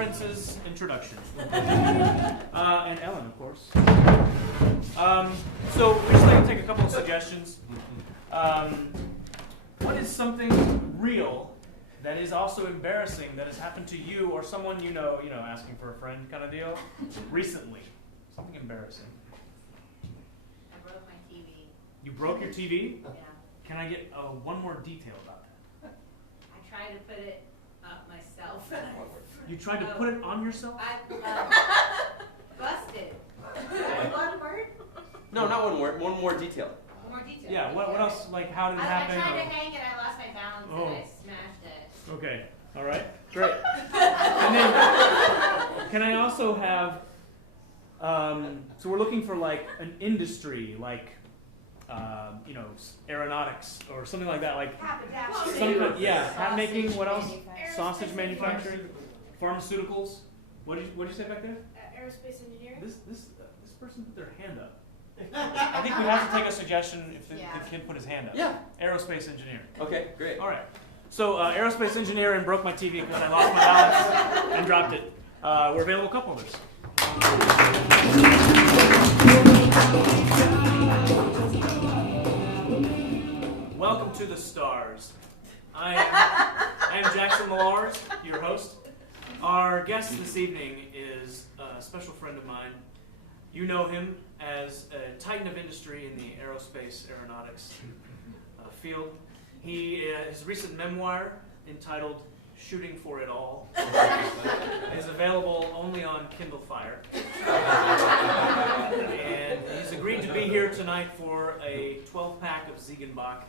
Prince's introduction. And Ellen, of course. So we're just going to take a couple of suggestions. What is something real that is also embarrassing that has happened to you or someone you know, asking for a friend kind of deal, recently? Something embarrassing. I broke my TV. You broke your TV? Yeah. Can I get one more detail about that? I tried to put it up myself. You tried to put it on yourself? I busted. One word? No, not one word. One more detail. More detail. Yeah, what else, like how did it happen? I tried to hang it, I lost my balance, and I smashed it. Okay, all right, great. And then, can I also have, so we're looking for like an industry, like, aeronautics or something like that, like, hat making, what else? Sausage manufacturing, pharmaceuticals. What did you say back there? Aerospace engineering. This person put their hand up. I think we have to take a suggestion if the kid put his hand up. Yeah. Aerospace engineer. Okay, great. All right. So aerospace engineer and broke my TV because I lost my balance and dropped it. We're available Cupholders. Welcome to the stars. I am Jackson Millars, your host. Our guest this evening is a special friend of mine. You know him as a titan of industry in the aerospace aeronautics field. His recent memoir, entitled Shooting for It All, is available only on Kindle Fire. And he's agreed to be here tonight for a 12-pack of Ziegenbach.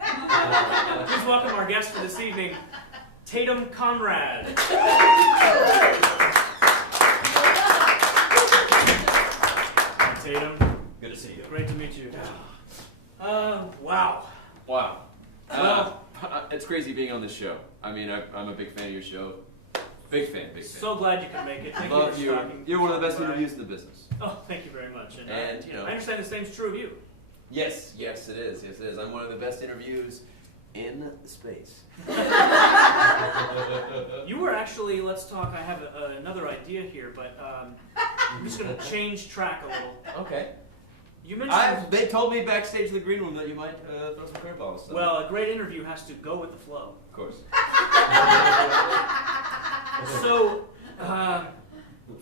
Please welcome our guest for this evening, Tatum Conrad. Hi, Tatum. Good to see you. Great to meet you. Wow. Wow. It's crazy being on this show. I mean, I'm a big fan of your show. Big fan. So glad you could make it. Thank Love you for stopping. You're one of the best interviews in the business. Oh, thank you very much. And you know, I understand the same's true of you. Yes, it is. Yes, it is. I'm one of the best interviews in space. You were actually, let's talk, I have another idea here, but I'm just going to change track a little. Okay. You mentioned... They told me backstage in the green room that you might throw some curveballs. So. Well, a great interview has to go with the flow. Of course. So,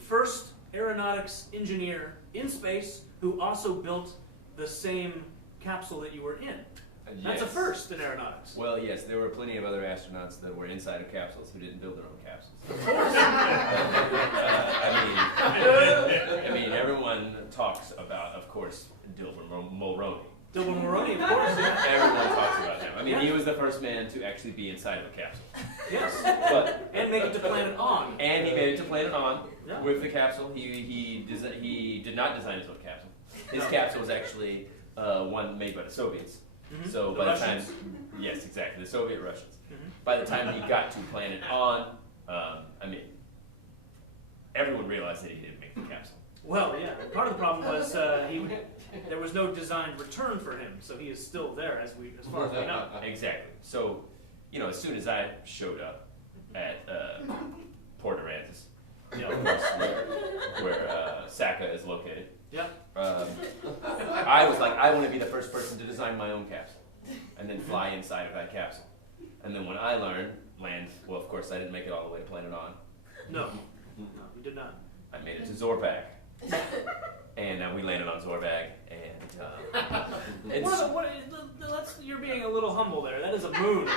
first aeronautics engineer in space who also built the same capsule that you were in. That's a first in aeronautics. Well, yes, there were plenty of other astronauts that were inside of capsules who didn't build their own capsules. I mean, everyone talks about, of course, Dilbert Mulroney. Dilbert Mulroney, of course. Yeah. Everyone talks about him. I mean, he was the first man to actually be inside of a capsule. Yes. But and make it to Planet On. And he made it to Planet On with the capsule. He did not design his own capsule. His capsule was actually one made by the Soviets. Mm-hmm. So by the time, yes, exactly, the Soviet Russians. Mm-hmm. By the time he got to Planet On, I mean, everyone realized that he didn't make the capsule. Well, yeah. Part of the problem was there was no designed return for him, so he is still there as far as we know. Exactly. So, you know, as soon as I showed up at Port Aransas, of course, where SACA is located. Yeah. I was like, I want to be the first person to design my own capsule, and then fly inside of that capsule. And then when I land, well, of course, I didn't make it all the way to Planet On. No, you did not. I made it to Zorbag, and we landed on Zorbag, and you're being a little humble there. That is a moon.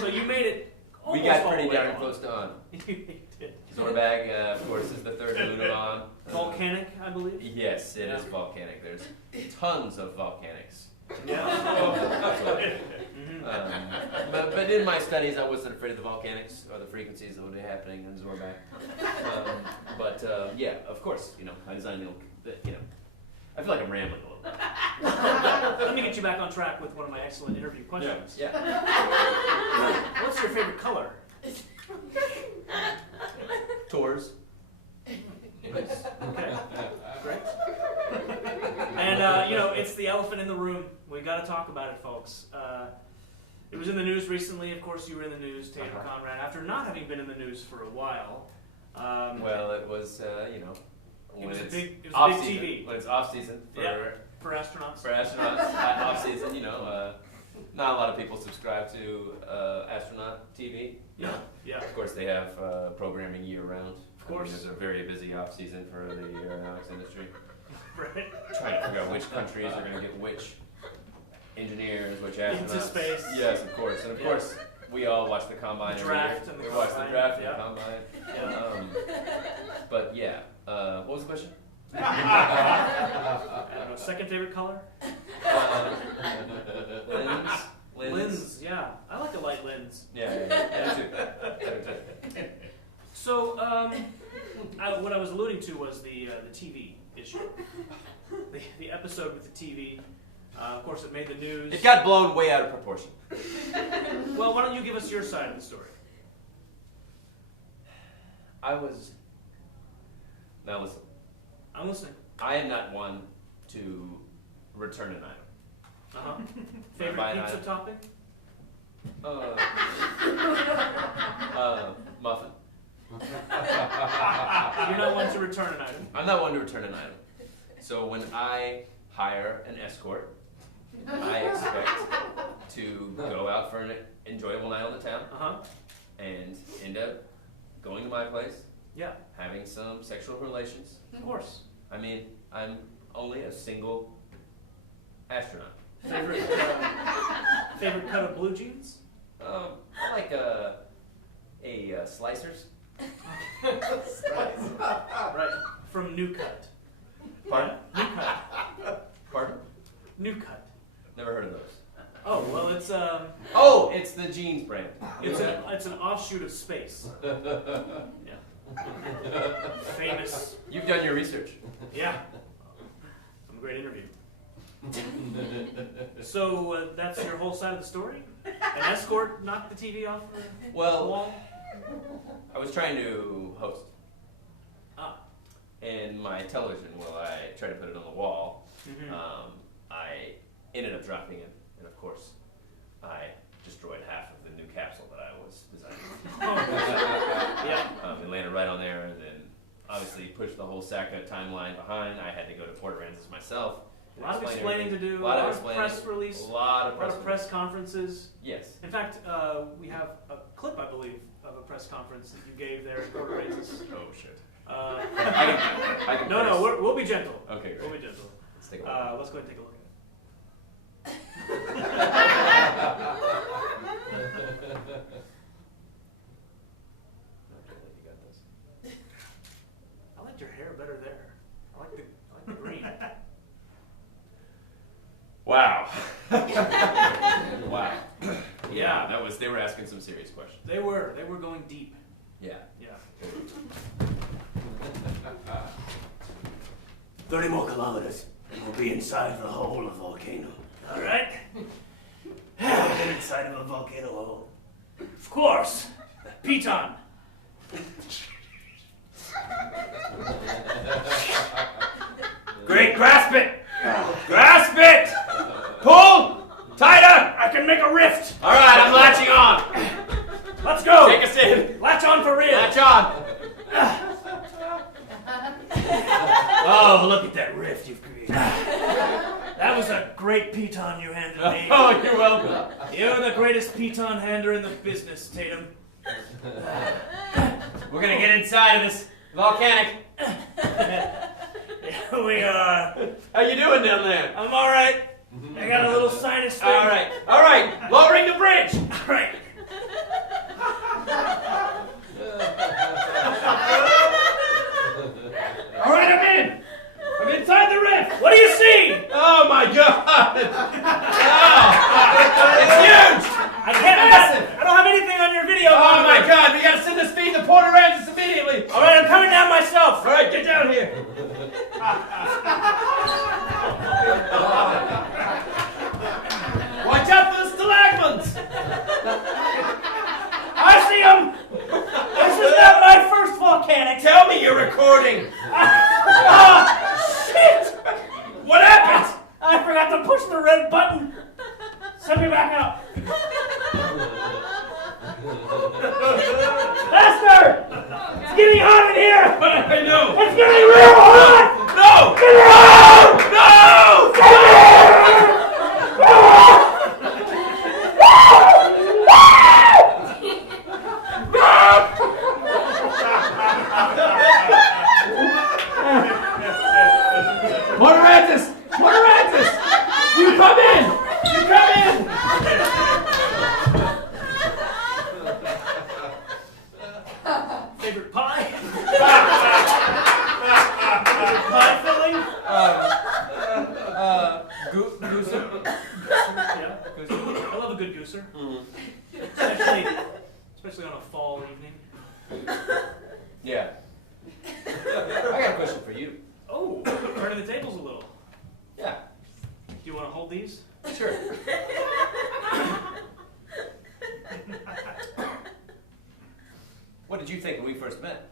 So you made it. We got pretty darn close to On. You did. Zorbag, of course, is the third moon of On. Volcanic, I believe? Yes, it is volcanic. There's tons of volcanics. Yeah. But in my studies, I wasn't afraid of the volcanics or the frequencies that would be happening in Zorbag. Yeah, of course, you know, I designed I feel like I'm rambling a little bit. Let me get you back on track with one of my excellent interview questions. Yeah. What's your favorite color? Tours. Nice. Okay. Great. And it's the elephant in the room. We got to talk about it, folks. It was in the news recently. Of course, you were in the news, Tatum Conrad, after not having been in the news for a while. Well, it was, you know, It was a big off-season, TV. when it's off-season For astronauts. for astronauts, off-season, you know, not a lot of people subscribe to astronaut TV. Yeah, yeah. Of course, they have programming year-round. Of course. There's a very busy off-season for the aeronautics industry. Right. Trying to figure out which countries are going to get which engineers, which astronauts. Into space. Yes, of course. And of course, we all watch the combine The every draft year. and the We watch the combine, draft yeah. and the combine. Yeah. But yeah, what was the question? I don't know. Second favorite color? Lens. Yeah. I like a light lens. Yeah, me too. So, what I was alluding to was the TV issue. The episode with the TV. Of course, it made the news. It got blown way out of proportion. Well, why don't you give us your side of the story? Now listen, I'm listening. I am not one to return an item. Uh-huh. Favorite Buy an pizza item. topping? Muffin. You're not one to return an item. I'm not one to return an item. So when I hire an escort, I expect to go out for an enjoyable night on the town Uh-huh. and end up going to my place, Yeah, having some sexual relations. of course. I mean, I'm only a single astronaut. Favorite cut of blue jeans? I like slicers. Right. From New Cut. Pardon? New Cut. Pardon? New Cut. Never heard of those. Oh, well, it's Oh, it's the jeans brand. it's an offshoot of Space. Yeah. Famous. You've done your research. Yeah. I'm a great interview. So that's your whole side of the story? An escort knocked the TV off the Well, wall? I was trying to host. Ah. And my television, while I tried to put it on the wall, Mhm. I ended up dropping it. And of course, I destroyed half of the new capsule that I was designing. Yeah. It landed right on there, and then obviously pushed the whole SACA timeline behind. I had to go to Port Aransas myself. A lot of explaining to do, A lot of press release, A lot of a lot of press conferences. Yes. In fact, we have a clip, I believe, of a press conference that you gave there at Port Aransas. Oh shit. Uh, I can no, press. we'll be gentle. Okay, great. We'll be gentle. Let's take a look. Let's go ahead and take a look at You got this. it. I liked your hair better there. I like the green. Wow. Wow. Yeah. That was. They were asking some serious questions. They were going deep. Yeah. Yeah. 30 more kilometers, and we'll be inside the hole of the volcano. All right. I've been inside of a volcano hole. Of course. Piton. Great. Grasp it. Grasp it. Pull tighter. I can make a rift. All right. I'm latching on. Let's go. Take us in. Latch on for real. Latch on. Oh, look at that rift you've created. That was a great piton you handed me. Oh, you're welcome. You're the greatest piton hander in the business, Tatum. We're gonna get inside of this volcanic. Here we are. How you doing down there? I'm all right. I got a little sinus thing. All right. All right. Lowering the bridge. All right. All right, I'm in. I'm inside the rift. What do you see? Oh my God! Wow! It's huge! I can't. I don't have anything on your video. Oh my God! We gotta send this feed to Port Aransas immediately. All right, I'm coming down myself. All right, get down here. Watch out for the stalagmites! I see him. This is not my first volcanic. Tell me you're recording. Oh, shit! What happened? I forgot to push the red button. Send me back out. Lester! It's getting hot in here! I know! It's getting real hot! No! Get it out! Motorantis! Motorantis! You come in! You come in! Favorite pie? Pie filling? Gooser? Yeah. I love a good gooser. Especially on a fall evening. Yeah. I got a question for you. Oh, turning the tables a little. Yeah. Do you want to hold these? Sure. What did you think when we first met?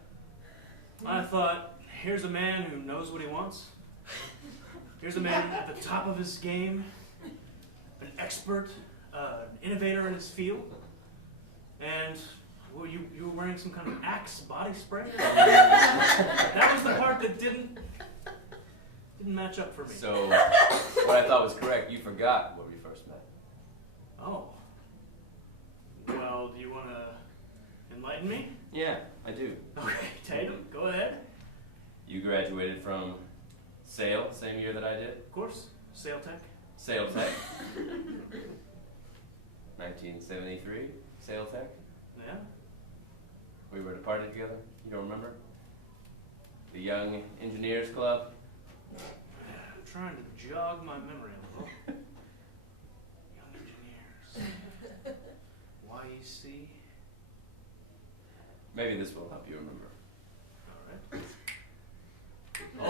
I thought, here's a man who knows what he wants. Here's a man at the top of his game, an expert, an innovator in his field, and well, you were wearing some kind of Axe body spray. That was the part that didn't match up for me. So, what I thought was correct, you forgot when we first met. Oh. Well, do you want to enlighten me? Yeah, I do. Okay, Tatum, go ahead. You graduated from Sale, same year that I did. Of course, Sale Tech. Sale Tech. 1973, Sale Tech. Yeah. We were at a party together. You don't remember? The Young Engineers Club. I'm trying to jog my memory a little. Young Engineers. YEC. Maybe this will help you remember. All right. Oh!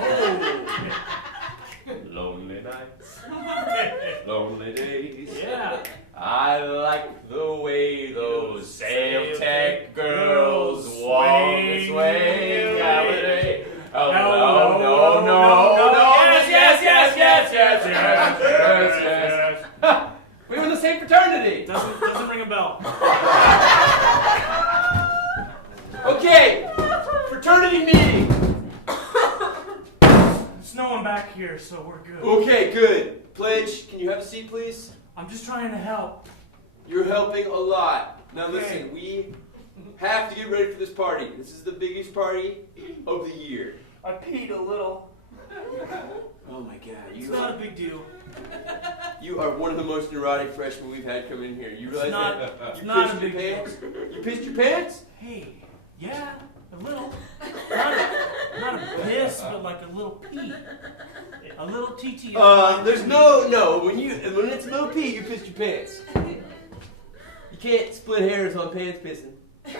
Lonely nights, lonely days. Yeah. I like the way those Sale Tech girls girls walk swing. this way. Holiday. Oh, No, no. Yes. Yes. We were in the same fraternity. Doesn't ring a bell. Okay, fraternity meeting. There's no one back here, so we're good. Okay, good. Pledge, can you have a seat, please? I'm just trying to help. You're helping a lot. Now Okay. listen, we have to get ready for this party. This is the biggest party of the year. I peed a little. Oh my god, It's not a big deal. you are one of the most neurotic freshmen we've had come in here. You realize not- that? it's You not pissed a your big deal. pants? You pissed your pants? Hey, yeah, a little. Not a piss, but like a little pee. A little TT. There's no. When it's a little pee, you pissed your pants. You can't split hairs on pants pissing.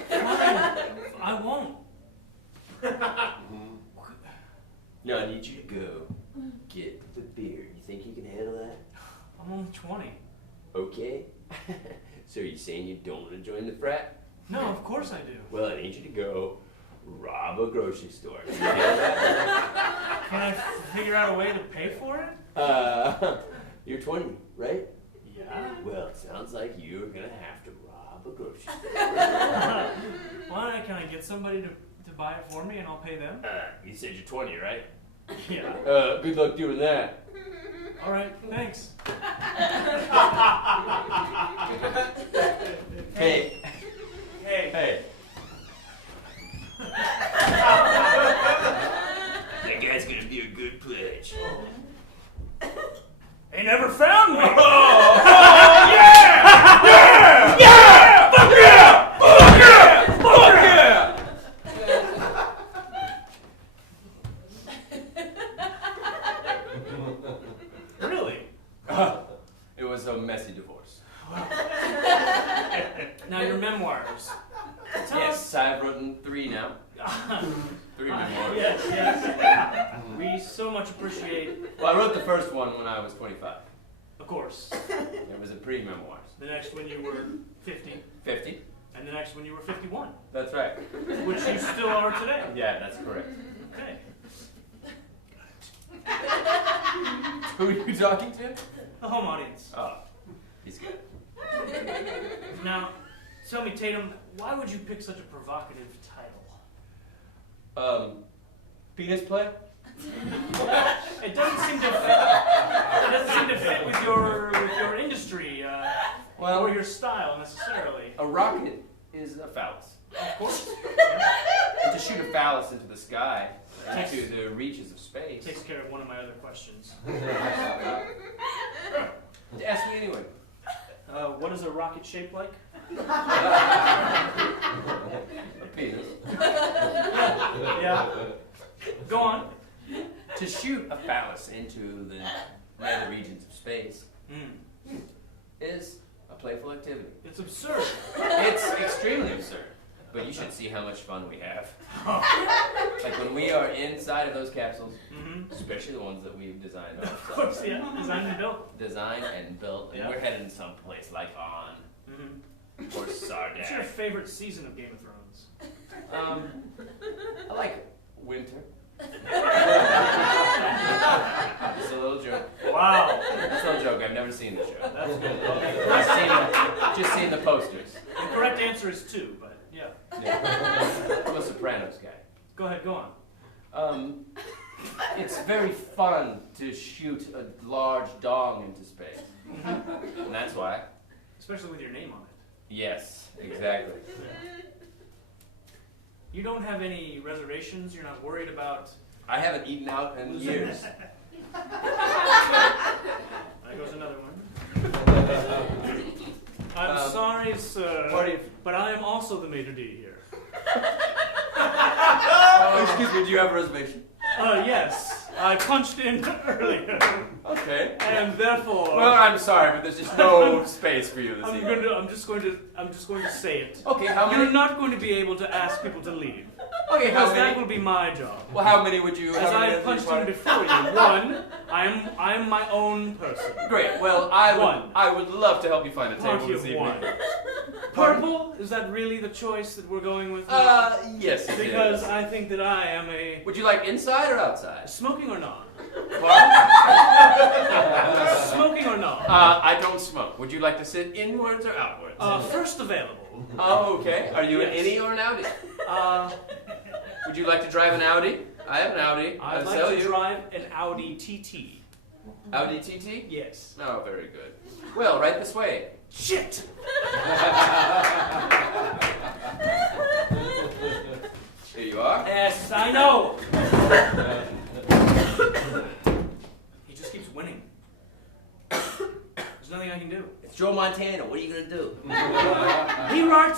Fine. I won't. No, I need you to go get the beer. You think you can handle that? I'm only 20. Okay. So are you saying you don't want to join the frat? No, of course I do. Well, I need you to go rob a grocery store. Can you handle that? Can I figure out a way to pay for it? You're 20, right? Yeah. Well, it sounds like you're gonna have to rob a grocery store. Why can I get somebody to buy it for me and I'll pay them? You said you're 20, right? Yeah. Good luck doing that. All right, thanks. Hey. Hey. That guy's gonna be a good pledge. They never found me. Really? It was a messy divorce. Now your memoirs. Tell Yes, I've written 3 now. us. 3 memoirs. Yes. We so much appreciate, Well, I wrote the first one when I was 25. of course, It was a pre-memoirs. the next when you were 50, 50? and the next when you were 51, That's right. which you still are today. Yeah, that's correct. Okay. Who are you talking to? The home audience. Oh, he's good. Now, Tell me, Tatum, why would you pick such a provocative title? Penis play? It doesn't seem to fit. It doesn't seem to fit with your industry or your style necessarily. A rocket is a phallus. Of course. And to shoot a phallus into the sky, into the reaches of space. Takes care of one of my other questions. Ask me anyway. What is a rocket shaped like? A penis. Yeah. Go on. To shoot a phallus into the nether regions of space is a playful activity. It's absurd. It's extremely absurd. But you should see how much fun we have. Like when we are inside of those capsules, especially the ones that we've designed Of course, yeah. Designed and built. Designed and built, and we're heading someplace like On or Sardak. What's your favorite season of Game of Thrones? I like winter. Just a little joke. Wow. Just a little joke. I've never seen the show. That's good. Just seen the posters. The correct answer is 2, but yeah. I'm a Sopranos guy. Go ahead, go on. It's very fun to shoot a large dong into space. And that's why. Especially with your name on it. Yes, exactly. You don't have any reservations? You're not worried about... I haven't eaten out in years. There goes another one. I'm sorry, sir, but I am also the maitre d' here. Excuse me, do you have a reservation? Yes. I punched in earlier. Okay. And therefore... Well, I'm sorry, but there's just no space for you this evening. I'm just going to say it. Okay, how many? You're not going to be able to ask people to leave. Okay, how Because that many? will be my job. Well, how many would you? As I've punched in before you. One, I'm my own person. Great. Well, I One. would love to help you find a table Party this of evening. one. Purple? Is that really the choice that we're going with? Yes. it Because is. I think that I am a... Would you like inside or outside? Smoking or not? Pardon? Smoking or not? I don't smoke. Would you like to sit inwards or outwards? First available. Oh, okay. Are you an Yes. innie or an outie? Would you like to drive an Audi? I have an Audi. I'd I'll like sell to you. drive an Audi TT. Audi TT? Yes. Oh, very good. Well, right this way. Shit! Here you are. Yes, I know! He just keeps winning. There's nothing I can do. It's Joe Montana. What are you gonna do?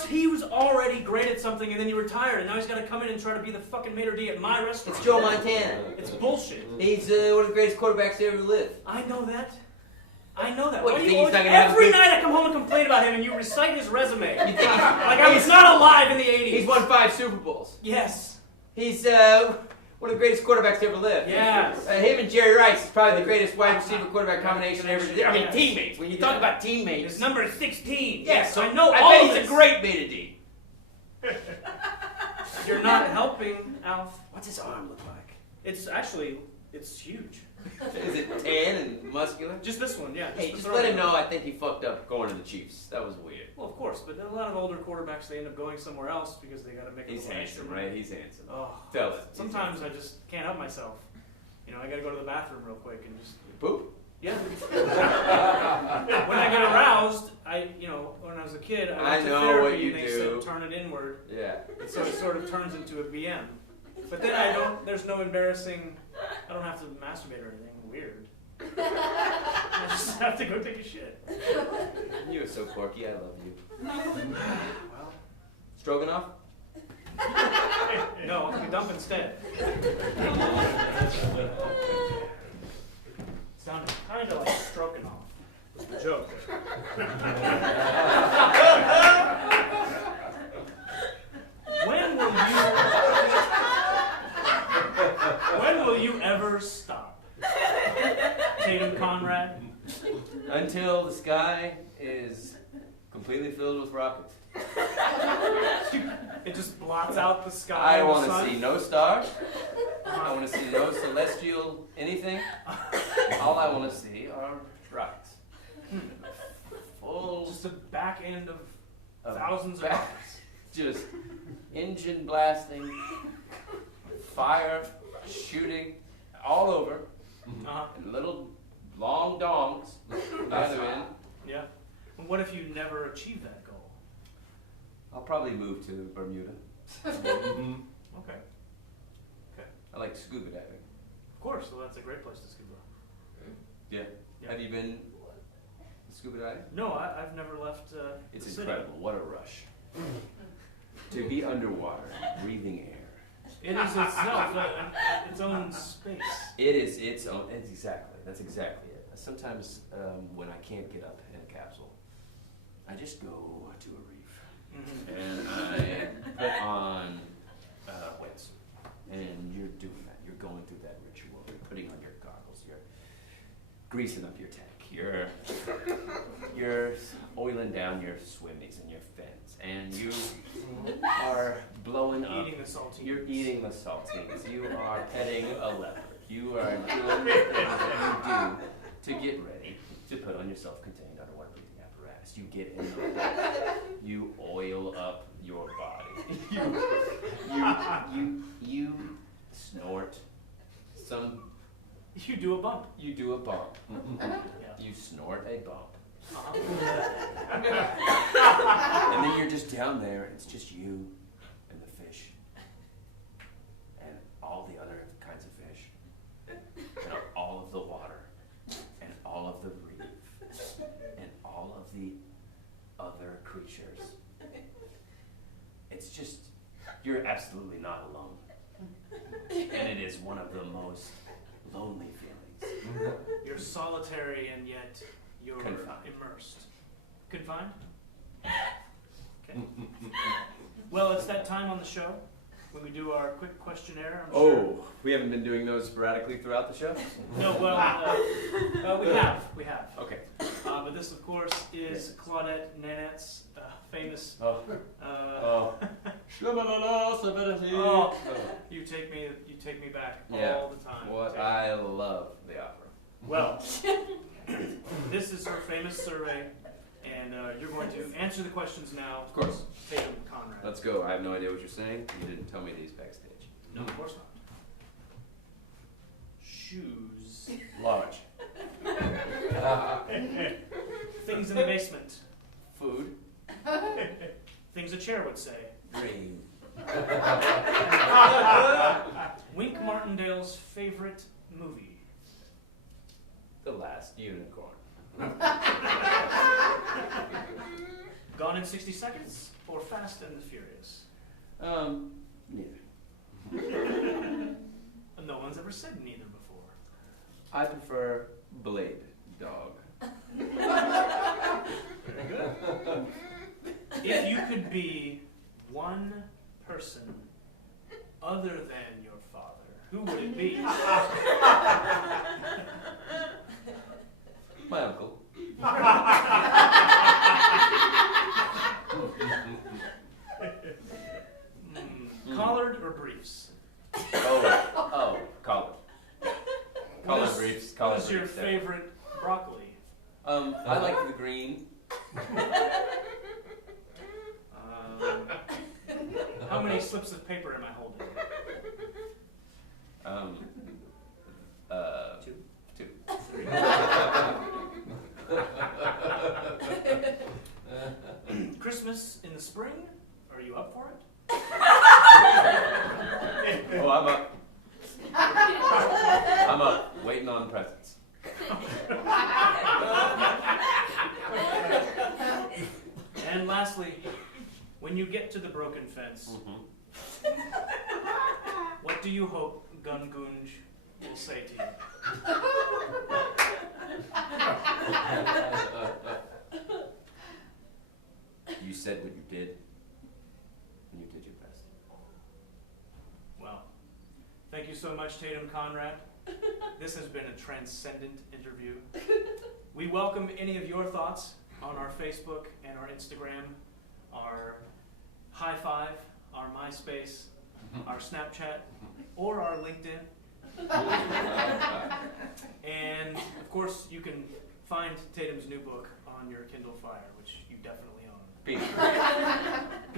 He was already great at something and then he retired and now he's got to come in and try to be the fucking maitre d' at my restaurant. It's Joe Montana. It's bullshit. He's one of the greatest quarterbacks to ever live. I know that. I know that. What, Why you do think he's not gonna have a every good- night I come home and complain about him and you recite his resume. You think he's, Like I was not alive in the 80s. he's won 5 Super Bowls. Yes. He's one of the greatest quarterbacks to ever live. Yes. Him and Jerry Rice is probably the greatest wide receiver quarterback combination ever. I mean, teammates. When you talk about teammates. It's number 16. Yes, I know I all bet of he's this. a great maitre d'. You're not helping, Alf. What's his arm look like? It's huge. Is it tan and muscular? Just this one, yeah. Hey, the just throw let him one. know I think he fucked up going to the Chiefs. That was weird. Well, of course, but a lot of older quarterbacks, they end up going somewhere else because they got to make a He's little extra handsome, money. right? He's handsome. Oh, Tell it. sometimes I just can't help myself. You know, I got to go to the bathroom real quick and just... Poop? Yeah. When I get aroused, when I was a kid, I I went to know therapy what you and they do. said turn it inward. Yeah. So it sort of turns into a BM. But then there's no embarrassing, I don't have to masturbate or anything weird. I just have to go take a shit. You are so quirky. I love you. Well, Stroganoff? no, I'll take a dump instead. Sounded kind of like stroking off. Was the joke. When will you ever stop? Tatum Conrad? Until the sky is completely filled with rockets. It just blots out the sky. I and the want sun? to see no stars. I want to see no celestial anything. All I want to see are rockets. Full. Just the back end of of Thousands of ba- dollars. just engine blasting, fire shooting all over, Uh-huh. and little long dongs on the other end. Yeah. And what if you never achieve that goal? I'll probably move to Bermuda. Okay. Okay. I like scuba diving. Of course. Well, that's a great place to scuba. Yeah. Yeah. Have you been scuba diving? No, I've never left. It's the city. incredible. What a rush. To be underwater, breathing air. It is itself its own space. It is its own. It's exactly. That's exactly it. Sometimes when I can't get up in a capsule, I just go to a reef and I put on a wetsuit. And you're doing that. You're going through that ritual. You're putting on your goggles. You're greasing up your tank. You're oiling down your swimmies and your fins, and you are blowing up. Eating the saltines. You're eating the saltines. You are petting a leopard. You are doing the things that you do to get ready to put on your self-contained underwater breathing apparatus. You get in the water. You oil up your body. You snort some. You do a bump. You do a bump. Yeah. You snort a bump. Uh-huh. And then you're just down there, and it's just you and the fish. And all the other kinds of fish. And all of the water. And all of the reef. And all of the other creatures. It's just, you're absolutely not alone. And it is one of the most lonely feelings. You're solitary and yet you're Confined. immersed. Confined? Okay. Well, it's that time on the show when we do our quick questionnaire. I'm sure. Oh, we haven't been doing those sporadically throughout the show? No, well, we have. Okay. But this, of course, is Claudette Nanette's famous. Oh. Oh, you take me back all the time. What I love the opera. Well, this is her famous survey, and you're going to answer the questions now. Of course. Tatum Conrad. Let's go. I have no idea what you're saying. You didn't tell me these backstage. No, of course not. Shoes. Large. Things in the basement. Food. Things a chair would say. Green. Wink Martindale's favorite movie. The Last Unicorn. Gone in 60 Seconds or Fast and the Furious? Neither. No one's ever said neither before. I prefer Blade Dog. Very good. If you could be one person other than your father, who would it be? My uncle. Collared or briefs? Oh, collared. Collared briefs. What Collared is your briefs. favorite broccoli? I like the green. How many slips of paper am I holding? Two. Two. Three. Christmas in the spring? Are you up for it? Oh, I'm up. I'm up, waiting on presents. And lastly, when you get to the broken fence, what do you hope Gungunj will say to you? You said what you did, and you did your best. Well, thank you so much, Tatum Conrad. This has been a transcendent interview. We welcome any of your thoughts on our Facebook and our Instagram, our High Five, our MySpace, our Snapchat, or our LinkedIn. And of course, you can find Tatum's new book on your Kindle Fire, which you definitely own.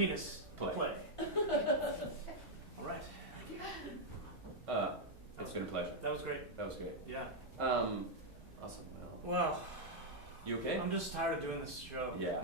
penis Play. All right. It's been a pleasure. That was great. That was great. Yeah. Awesome. Well, Well, you okay? I'm just tired of doing this show. Yeah.